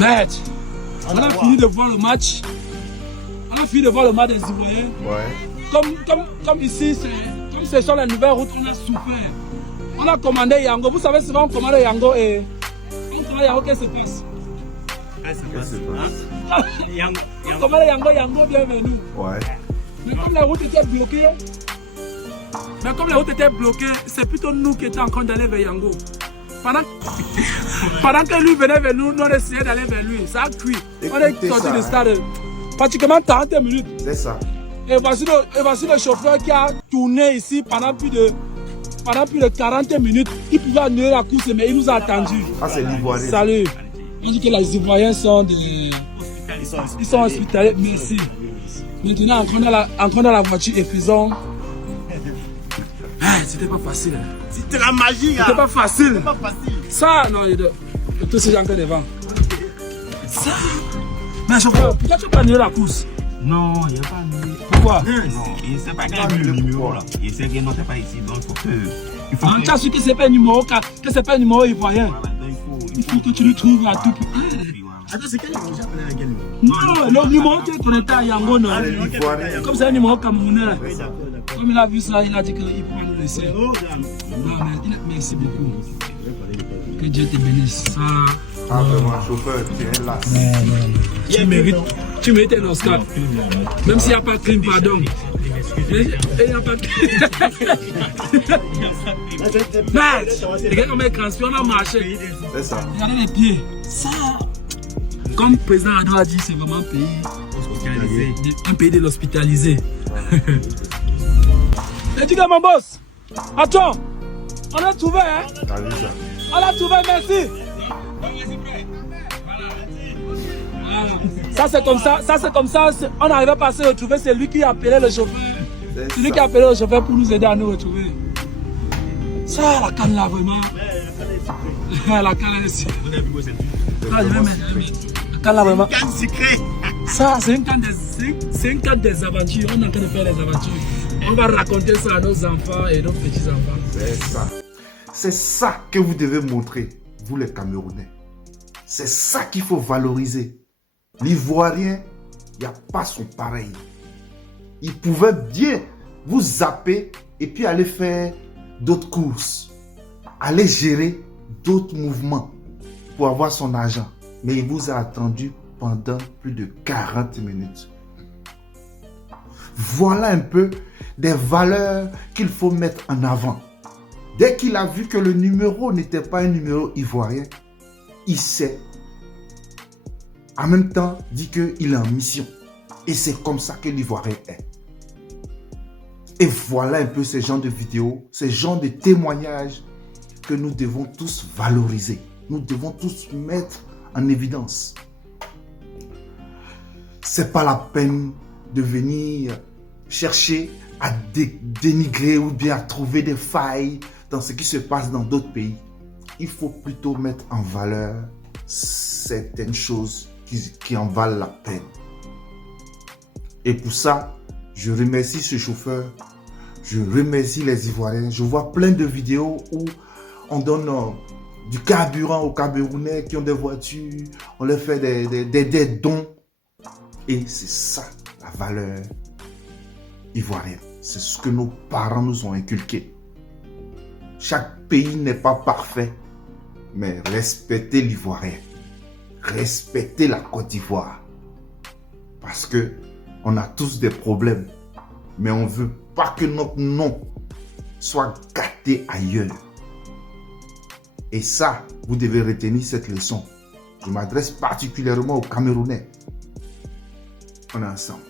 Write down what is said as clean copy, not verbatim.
Mec, on a fini de voir le match. On a fini de voir le match des Ivoiriens. Ouais. Comme ici, comme ce sont les nouvelles routes, on a souffert. On a commandé Yango. Vous savez, souvent on commande Yango et on commande Yango, qu'est-ce qui se passe? On commande Yango, bienvenue. Ouais. Mais comme la route était bloquée, c'est plutôt nous qui étions en train d'aller vers Yango. Pendant que lui venait vers nous, nous on essayait d'aller vers lui. Ça a cuit. On est sorti du stade pratiquement 40 minutes. C'est ça. Et voici le chauffeur qui a tourné ici pendant plus de 40 minutes. Il pouvait annuler la course, mais il nous a attendu. Ah, c'est l'Ivoirien. Salut. On dit que les Ivoiriens sont des... Ils sont hospitaliers. Merci. Maintenant, entrons dans la voiture et faisons... C'était pas facile. C'était la magie. C'était pas facile. C'était pas facile. Ça, non, tous ces gens qui sont devant. Ça. Mais chauffeur, pourquoi tu n'as pas annulé la course? Non, il n'y a pas annulé. Pourquoi? Non, il ne sait pas quel est le numéro là. Il sait que non, c'est pas ici. Donc il faut En cas sûr que c'est pas un numéro, ivoirien. Voilà, donc Il faut que tu le trouves à tout. Attends, c'est quel numéro? J'appelle quel numéro? Non, le numéro qui est connecté à Yango, non. L'Ivoirien. Comme c'est un numéro camerounais. Oui, d'accord. Comme il a vu ça, il a dit qu'il peut nous laisser. Oh, Non, mais merci beaucoup. Que Dieu te bénisse. Ça. Ah, vraiment, chauffeur, tu es là. Tu mérites un Oscar. Même s'il n'y a pas de crime, pardon. Il n'y a pas de crime. Mais, regarde comme on a marché. C'est ça. Regardez les pieds. Ça. Comme le président Ado a dit, c'est vraiment un pays de l'hospitalisé. Et dis mon boss, attends, on a trouvé, hein? T'as vu ça? On a trouvé, merci. Ça c'est comme ça, on n'arrivait pas à se retrouver, c'est lui qui appelait le chauffeur. C'est lui qui appelait le chauffeur pour nous aider à nous retrouver. Ça, la canne là, vraiment. La canne est ici. Vous avez vu où c'est? La canne là, vraiment. Canne secret. Ça, c'est une canne des aventures. On est en train de faire des aventures. On va raconter ça à nos enfants et nos petits-enfants. C'est ça. C'est ça que vous devez montrer, vous les Camerounais. C'est ça qu'il faut valoriser. L'Ivoirien, il n'y a pas son pareil. Il pouvait bien vous zapper et puis aller faire d'autres courses. Aller gérer d'autres mouvements pour avoir son argent. Mais il vous a attendu pendant plus de 40 minutes. Voilà un peu des valeurs qu'il faut mettre en avant. Dès qu'il a vu que le numéro n'était pas un numéro ivoirien, il sait. En même temps, dit qu'il est en mission. Et c'est comme ça que l'Ivoirien est. Et voilà un peu ces genres de vidéos, ces genres de témoignages que nous devons tous valoriser. Nous devons tous mettre en évidence. C'est pas la peine de venir chercher à dénigrer ou bien à trouver des failles dans ce qui se passe dans d'autres pays. Il faut plutôt mettre en valeur certaines choses qui en valent la peine. Et pour ça, je remercie ce chauffeur, je remercie les Ivoiriens. Je vois plein de vidéos où on donne du carburant aux Camerounais qui ont des voitures, on leur fait des dons. Et c'est ça la valeur ivoirienne. C'est ce que nos parents nous ont inculqué. Chaque pays n'est pas parfait, mais respectez l'Ivoirien. Respectez la Côte d'Ivoire. Parce que on a tous des problèmes, mais on ne veut pas que notre nom soit gâté ailleurs. Et ça, vous devez retenir cette leçon. Je m'adresse particulièrement aux Camerounais. On est ensemble.